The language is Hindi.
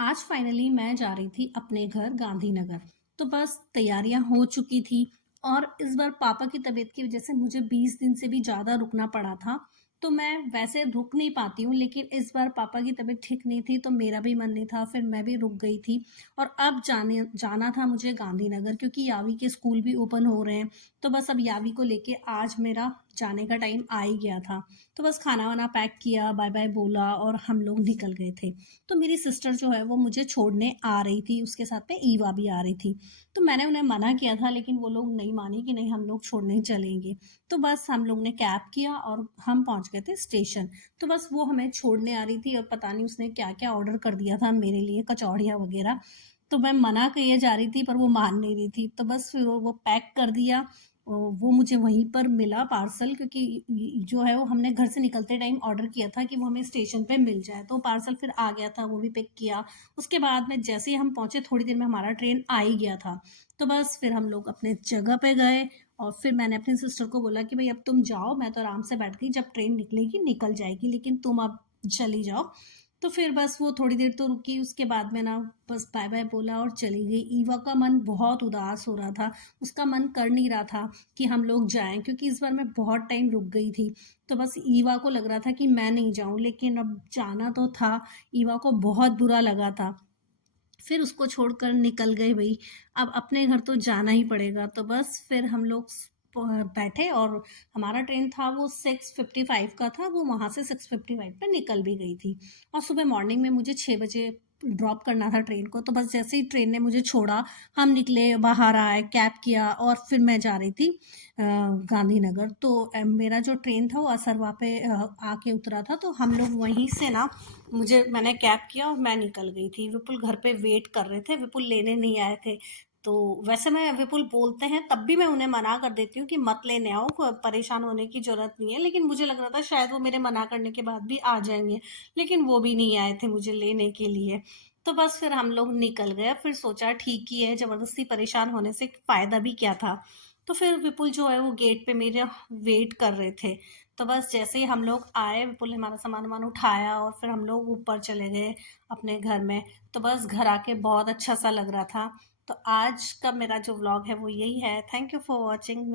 आज फाइनली मैं जा रही थी अपने घर गांधीनगर। तो बस तैयारियां हो चुकी थी। और इस बार पापा की तबीयत की वजह से मुझे 20 दिन से भी ज़्यादा रुकना पड़ा था। तो मैं वैसे रुक नहीं पाती हूँ, लेकिन इस बार पापा की तबीयत ठीक नहीं थी तो मेरा भी मन नहीं था, फिर मैं भी रुक गई थी। और अब जाना था मुझे गांधीनगर, क्योंकि यावी के स्कूल भी ओपन हो रहे हैं। तो बस अब यावी को लेके आज मेरा जाने का टाइम आ ही गया था। तो बस खाना वाना पैक किया, बाय बाय बोला और हम लोग निकल गए थे। तो मेरी सिस्टर जो है वो मुझे छोड़ने आ रही थी, उसके साथ में ईवा भी आ रही थी। तो मैंने उन्हें मना किया था, लेकिन वो लोग नहीं मानी कि नहीं हम लोग छोड़ने चलेंगे। तो बस हम लोग ने कैब किया और हम पहुंच गए थे स्टेशन। तो बस वो हमें छोड़ने आ रही थी और पता नहीं उसने क्या क्या ऑर्डर कर दिया था मेरे लिए, कचौड़ियाँ वगैरह। तो मैं मना किए जा रही थी पर वो मान नहीं रही थी, तो बस फिर वो पैक कर दिया। वो मुझे वहीं पर मिला पार्सल, क्योंकि जो है वो हमने घर से निकलते टाइम ऑर्डर किया था कि वो हमें स्टेशन पे मिल जाए। तो पार्सल फिर आ गया था, वो भी पिक किया। उसके बाद में जैसे ही हम पहुंचे, थोड़ी देर में हमारा ट्रेन आ ही गया था। तो बस फिर हम लोग अपने जगह पे गए। और फिर मैंने अपनी सिस्टर को बोला कि भाई अब तुम जाओ, मैं तो आराम से बैठ गई, जब ट्रेन निकलेगी निकल जाएगी, लेकिन तुम अब चली जाओ। तो फिर बस वो थोड़ी देर तो रुकी, उसके बाद में ना बस बाय बाय बोला और चली गई। ईवा का मन बहुत उदास हो रहा था। उसका मन कर नहीं रहा था कि हम लोग जाएं, क्योंकि इस बार मैं बहुत टाइम रुक गई थी। तो बस ईवा को लग रहा था कि मैं नहीं जाऊं, लेकिन अब जाना तो था। ईवा को बहुत बुरा लगा था। फिर उसको छोड़कर निकल गए भाई। अब अपने घर तो जाना ही पड़ेगा। तो बस फिर हम लोग बैठे, और हमारा ट्रेन था वो 6:55 का था। वो वहाँ से 6:55 पे निकल भी गई थी। और सुबह मॉर्निंग में मुझे 6 बजे ड्रॉप करना था ट्रेन को। तो बस जैसे ही ट्रेन ने मुझे छोड़ा, हम निकले, बाहर आए, कैब किया और फिर मैं जा रही थी गांधीनगर। तो मेरा जो ट्रेन था वो असरवा पे आके उतरा था। तो हम लोग वहीं से ना, मैंने कैब किया और मैं निकल गई थी। विपुल घर पे वेट कर रहे थे, विपुल लेने नहीं आए थे। तो वैसे मैं, विपुल बोलते हैं तब भी मैं उन्हें मना कर देती हूँ कि मत लेने आओ, परेशान होने की जरूरत नहीं है, लेकिन मुझे लग रहा था शायद वो मेरे मना करने के बाद भी आ जाएंगे। लेकिन वो भी नहीं आए थे मुझे लेने के लिए। तो बस फिर हम लोग निकल गए। फिर सोचा ठीक ही है, जबरदस्ती परेशान होने से फायदा भी क्या था। तो फिर विपुल जो है वो गेट पे मेरे वेट कर रहे थे। तो बस जैसे ही हम लोग आए, विपुल ने हमारा सामान वामान उठाया और फिर हम लोग ऊपर चले गए अपने घर में। तो बस घर आके बहुत अच्छा सा लग रहा था। तो आज का मेरा जो व्लॉग है वो यही है। Thank you for watching.